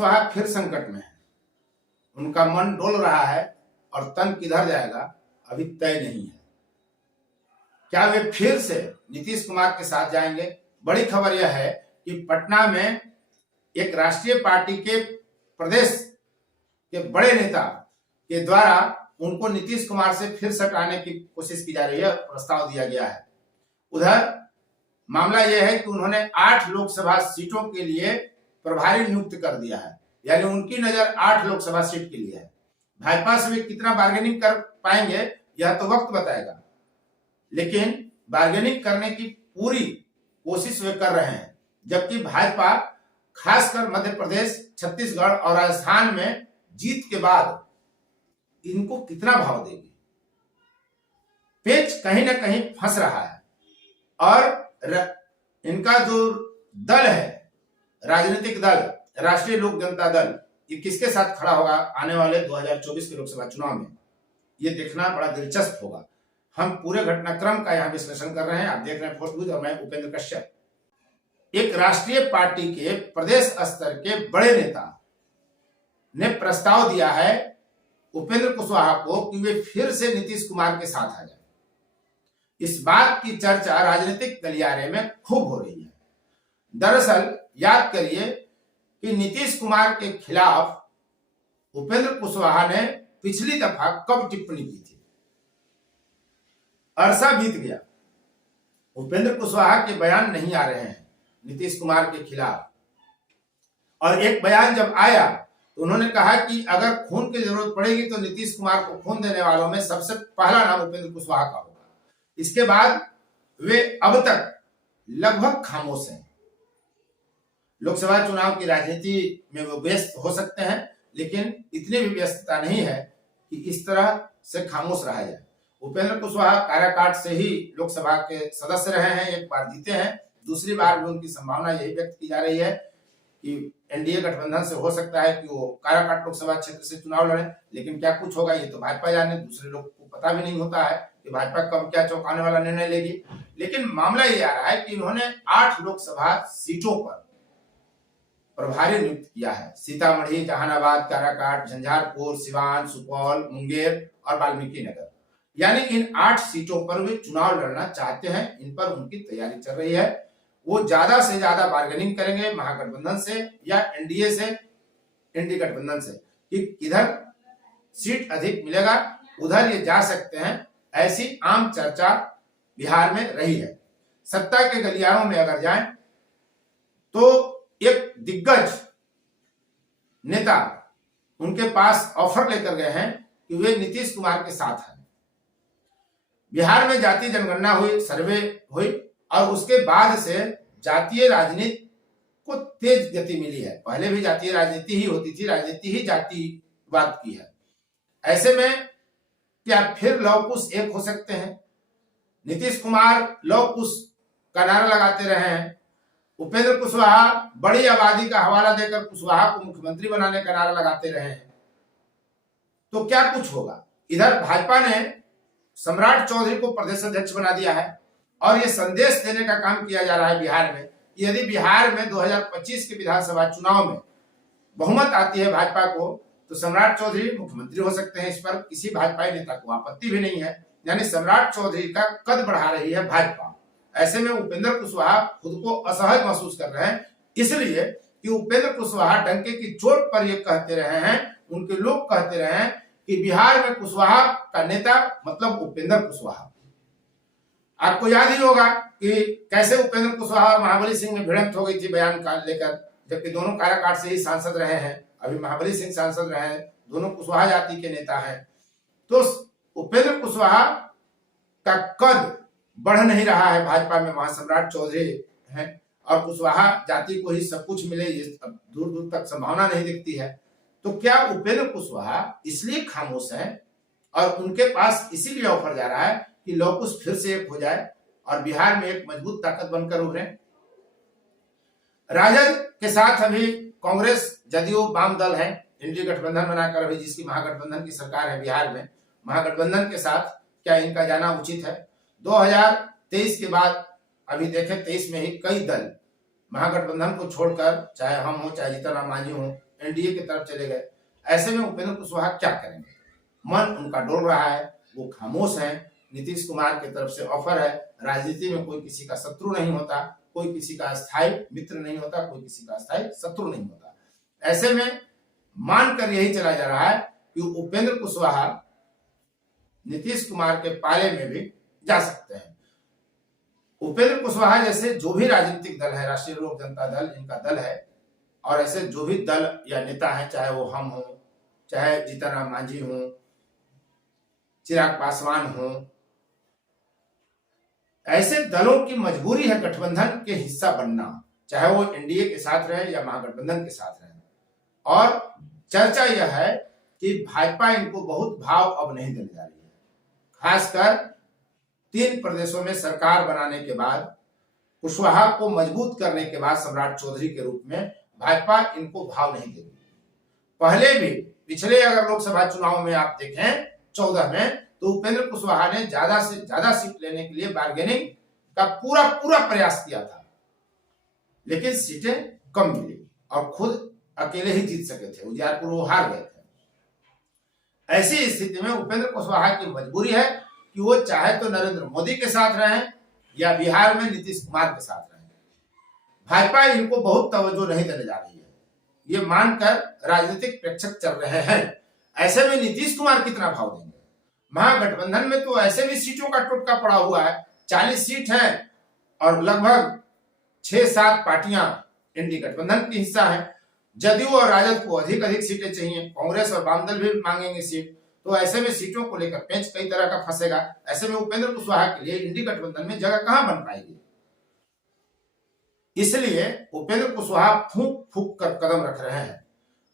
कुशवाहा फिर संकट में है। उनका मन डोल रहा है और तन किधर जाएगा अभी तय नहीं है। क्या वे फिर से नीतीश कुमार के साथ जाएंगे? बड़ी खबर यह है कि पटना में एक राष्ट्रीय पार्टी के प्रदेश के बड़े नेता के द्वारा उनको नीतीश कुमार से फिर सटाने की कोशिश की जा रही है, प्रस्ताव दिया गया है। उधर मामला यह है कि उन्होंने 8 लोकसभा सीटों के लिए प्रभारी नियुक्त कर दिया है, यानी उनकी नजर 8 लोकसभा सीट के लिए है। भाजपा से वे कितना बार्गेनिंग कर पाएंगे यह तो वक्त बताएगा, लेकिन बार्गेनिंग करने की पूरी कोशिश वे कर रहे हैं। जबकि भाजपा खासकर मध्य प्रदेश, छत्तीसगढ़ और राजस्थान में जीत के बाद इनको कितना भाव देगी, पेच कहीं ना कहीं फंस रहा है। और इनका जो दल है, राजनीतिक दल राष्ट्रीय लोक जनता दल, ये किसके साथ खड़ा होगा आने वाले 2024 के लोकसभा चुनाव में, ये देखना बड़ा दिलचस्प होगा। हम पूरे घटनाक्रम का यहाँ विश्लेषण कर रहे हैं। आप देख रहे हैं फोर्स न्यूज और मैं उपेंद्र कश्यप। एक राष्ट्रीय पार्टी के प्रदेश स्तर के बड़े नेता ने प्रस्ताव दिया है उपेंद्र कुशवाहा को कि वे फिर से नीतीश कुमार के साथ आ जाए। इस बात की चर्चा राजनीतिक गलियारे में खूब हो रही है। दरअसल याद करिए कि नीतीश कुमार के खिलाफ उपेंद्र कुशवाहा ने पिछली दफा कब टिप्पणी की थी। अरसा बीत गया, उपेंद्र कुशवाहा के बयान नहीं आ रहे हैं नीतीश कुमार के खिलाफ। और एक बयान जब आया तो उन्होंने कहा कि अगर खून की जरूरत पड़ेगी तो नीतीश कुमार को खून देने वालों में सबसे पहला नाम उपेंद्र कुशवाहा का होगा। इसके बाद वे अब तक लगभग खामोश हैं। लोकसभा चुनाव की राजनीति में वो व्यस्त हो सकते हैं, लेकिन इतनी भी व्यस्तता नहीं है कि इस तरह से खामोश रहा जाए। उपेंद्र कुशवाहा काराकाट से ही लोकसभा के सदस्य रहे हैं, एक बार जीते हैं, दूसरी बार भी उनकी संभावना यही व्यक्त की जा रही है कि एनडीए गठबंधन से हो सकता है कि वो काराकाट लोकसभा क्षेत्र से चुनाव लड़े। लेकिन क्या कुछ होगा ये तो भाजपा जाने, दूसरे लोग को पता भी नहीं होता है कि भाजपा कब क्या चौंकाने वाला निर्णय लेगी। लेकिन मामला ये आ रहा है कि इन्होंने 8 लोकसभा सीटों पर प्रभारी नियुक्त किया है। सीतामढ़ी, जहानाबाद, काराकाट, झंझारपुर, सिवान, सुपौल, मुंगेर और वाल्मीकि नगर, यानी इन 8 सीटों पर वे चुनाव लड़ना चाहते हैं। इन पर उनकी तैयारी चल रही है। वो ज्यादा से ज्यादा बार्गेनिंग करेंगे महागठबंधन से या एनडीए से, एनडीए गठबंधन से, कि किधर सीट अधिक मिलेगा उधर ये जा सकते हैं। ऐसी आम चर्चा बिहार में रही है। सत्ता के गलियारों में अगर जाएं तो एक दिग्गज नेता उनके पास ऑफर लेकर गए हैं कि वे नीतीश कुमार के साथ हैं। बिहार में जातीय जनगणना हुई, सर्वे हुई और उसके बाद से जातीय राजनीति को तेज गति मिली है। पहले भी जातीय राजनीति ही होती थी, राजनीति ही जातिवाद की है। ऐसे में क्या फिर लव कुश एक हो सकते हैं? नीतीश कुमार लव कुश का नारा लगाते रहे हैं, उपेंद्र कुशवाहा बड़ी आबादी का हवाला देकर कुशवाहा को मुख्यमंत्री बनाने का नारा लगाते रहे हैं। तो क्या कुछ होगा? इधर भाजपा ने सम्राट चौधरी को प्रदेश अध्यक्ष बना दिया है और ये संदेश देने का काम किया जा रहा है बिहार में कि यदि बिहार में 2025 के विधानसभा चुनाव में बहुमत आती है भाजपा को तो सम्राट चौधरी मुख्यमंत्री हो सकते हैं। इस पर किसी भाजपाई नेता को आपत्ति भी नहीं है, यानी सम्राट चौधरी का कद बढ़ा रही है भाजपा। ऐसे में उपेंद्र कुशवाहा खुद को असहज महसूस कर रहे हैं, इसलिए कि उपेंद्र कुशवाहा डंके की चोट पर ये कहते रहे हैं, उनके लोग कहते रहे हैं कि बिहार में कुशवाहा का नेता मतलब उपेंद्र कुशवाहा। आपको याद ही होगा कि कैसे उपेंद्र कुशवाहा और महाबली सिंह में भिड़ंत हो गई थी बयान का लेकर, जबकि दोनों काराकाट से ही सांसद रहे हैं। अभी महाबली सिंह सांसद रहे हैं, दोनों कुशवाहा जाति के नेता हैं। तो उपेंद्र कुशवाहा का कद बढ़ नहीं रहा है भाजपा में, वहां सम्राट चौधरी हैं और कुशवाहा जाति को ही सब कुछ मिले, दूर दूर तक संभावना नहीं दिखती है। तो क्या उपेंद्र कुशवाहा इसलिए खामोश हैं और उनके पास इसीलिए ऑफर जा रहा है कि लव कुश फिर से एक हो जाए और बिहार में एक मजबूत ताकत बनकर उभरे? राजद के साथ अभी कांग्रेस, जदयू, वाम दल है, इंडी गठबंधन बनाकर अभी जिसकी महागठबंधन की सरकार है बिहार में, महागठबंधन के साथ क्या इनका जाना उचित है? 2023 के बाद अभी देखें 23 में ही कई दल महागठबंधन को छोड़कर, चाहे हम हो चाहे जीतन राम मांझी हो, एनडीए की तरफ चले गए। ऐसे में उपेंद्र कुशवाहा क्या करेंगे? मन उनका डोल रहा है, वो खामोश है। नीतीश कुमार की तरफ से ऑफर है। राजनीति में कोई किसी का शत्रु नहीं होता, कोई किसी का अस्थायी मित्र नहीं होता, कोई किसी का अस्थायी शत्रु नहीं होता। ऐसे में मानकर यही चला जा रहा है कि उपेंद्र कुशवाहा नीतीश कुमार के पाले में भी जा सकते हैं। उपेंद्र कुशवाहा जैसे जो भी राजनीतिक दल है, राष्ट्रीय लोक जनता दल इनका दल है, और ऐसे जो भी दल या नेता हैं, चाहे वो हम हो, चाहे जीतन राम मांझी हो, चिराग पासवान हो, ऐसे दलों की मजबूरी है गठबंधन के हिस्सा बनना, चाहे वो एनडीए के साथ रहे या महागठबंधन के साथ रहे। और चर्चा यह है कि भाजपा इनको बहुत भाव अब नहीं देने जा रही है। खासकर 3 प्रदेशों में सरकार बनाने के बाद, कुशवाहा को मजबूत करने के बाद सम्राट चौधरी के रूप में भाजपा इनको भाव नहीं देगी। पहले भी पिछले अगर लोकसभा चुनाव में आप देखें 14 में, तो उपेंद्र कुशवाहा ने ज्यादा से ज्यादा सीट लेने के लिए बार्गेनिंग का पूरा प्रयास किया था, लेकिन सीटें कम मिली और खुद अकेले ही जीत सके थे। उजियारपुर वो हार गए थे। ऐसी स्थिति में उपेंद्र कुशवाहा की मजबूरी है कि वो चाहे तो नरेंद्र मोदी के साथ रहें या बिहार में नीतीश कुमार के साथ रहें। भाजपा इनको बहुत तवज्जो नहीं देने जा रही है, ये मानकर राजनीतिक प्रेक्षक चल रहे हैं। ऐसे में नीतीश कुमार कितना भाव देंगे? महागठबंधन में तो ऐसे भी सीटों का टुटका पड़ा हुआ है। 40 सीट है और लगभग 6-7 पार्टियां एनडीए गठबंधन की हिस्सा है। जदयू और राजद को अधिक सीटें चाहिए, कांग्रेस और वामदल भी मांगेंगे सीट। तो ऐसे में सीटों को लेकर पेंच कई तरह का फंसेगा। ऐसे में उपेंद्र कुशवाहा के लिए इंडी गठबंधन में जगह कहां बन पाएगी? इसलिए उपेंद्र कुशवाहा फूंक फूंक कर कदम रख रहे हैं।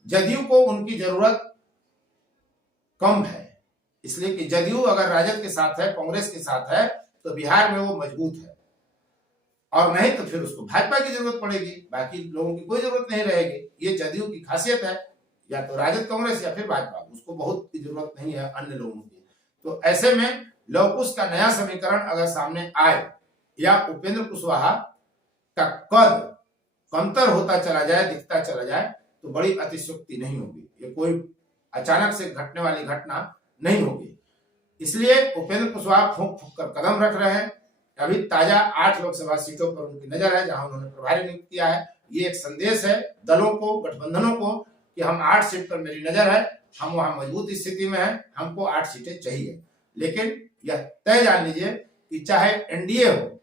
जदयू को उनकी जरूरत कम है, इसलिए कि जदयू अगर राजद के साथ है, कांग्रेस के साथ है, तो बिहार में वो मजबूत है, और नहीं तो फिर उसको भाजपा की जरूरत पड़ेगी, बाकी लोगों की कोई जरूरत नहीं रहेगी। ये जदयू की खासियत है, या तो राजद कांग्रेस या फिर भाजपा, उसको बहुत की जरूरत नहीं है अन्य लोगों की। तो ऐसे में लौकुश का नया समीकरण अगर सामने आए या उपेंद्र कुशवाहा का कद कमतर होता चला जाए, दिखता चला जाए, तो बड़ी अतिशयोक्ति नहीं होगी। ये कोई अचानक से घटने वाली घटना नहीं होगी। इसलिए उपेंद्र कुशवाहा फूंक फूंक कर कदम रख रहे हैं। अभी ताजा 8 लोकसभा सीटों पर उनकी नजर है, जहां उन्होंने प्रभारी नियुक्त किया है। ये एक संदेश है दलों को, गठबंधनों को, कि हम 8 सीट पर मेरी नजर है, हम वहां मजबूत स्थिति में हैं, हमको 8 सीटें चाहिए। लेकिन यह तय जान लीजिए कि चाहे एनडीए हो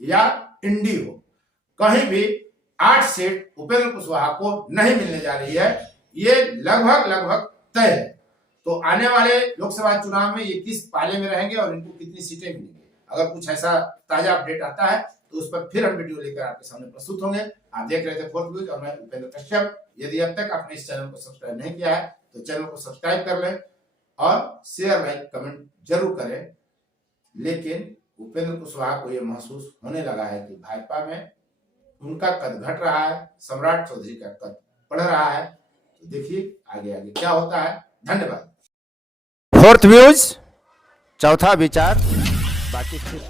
या इंडी हो, कहीं भी 8 सीट उपेंद्र कुशवाहा को नहीं मिलने जा रही है। ये लगभग तय है। तो आने वाले लोकसभा चुनाव में ये किस पाले में रहेंगे और इनको कितनी सीटें मिलेंगी, अगर कुछ ऐसा ताजा अपडेट आता है तो उस पर फिर हम वीडियो लेकर आपके सामने प्रस्तुत होंगे। आप देख रहे थे फोर्थ व्यूज और मैं उपेंद्र कश्यप। यदि अब तक आपने इस चैनल को सब्सक्राइब नहीं किया है तो चैनल को सब्सक्राइब कर लें और शेयर, लाइक, कमेंट जरूर करें। लेकिन उपेंद्र कुशवाहा को यह महसूस होने लगा है कि भाजपा में उनका कद घट रहा है, सम्राट चौधरी का कद बढ़ रहा है। तो देखिए आगे क्या होता है। धन्यवाद। फोर्थ व्यूज, चौथा विचार, बाकी फिर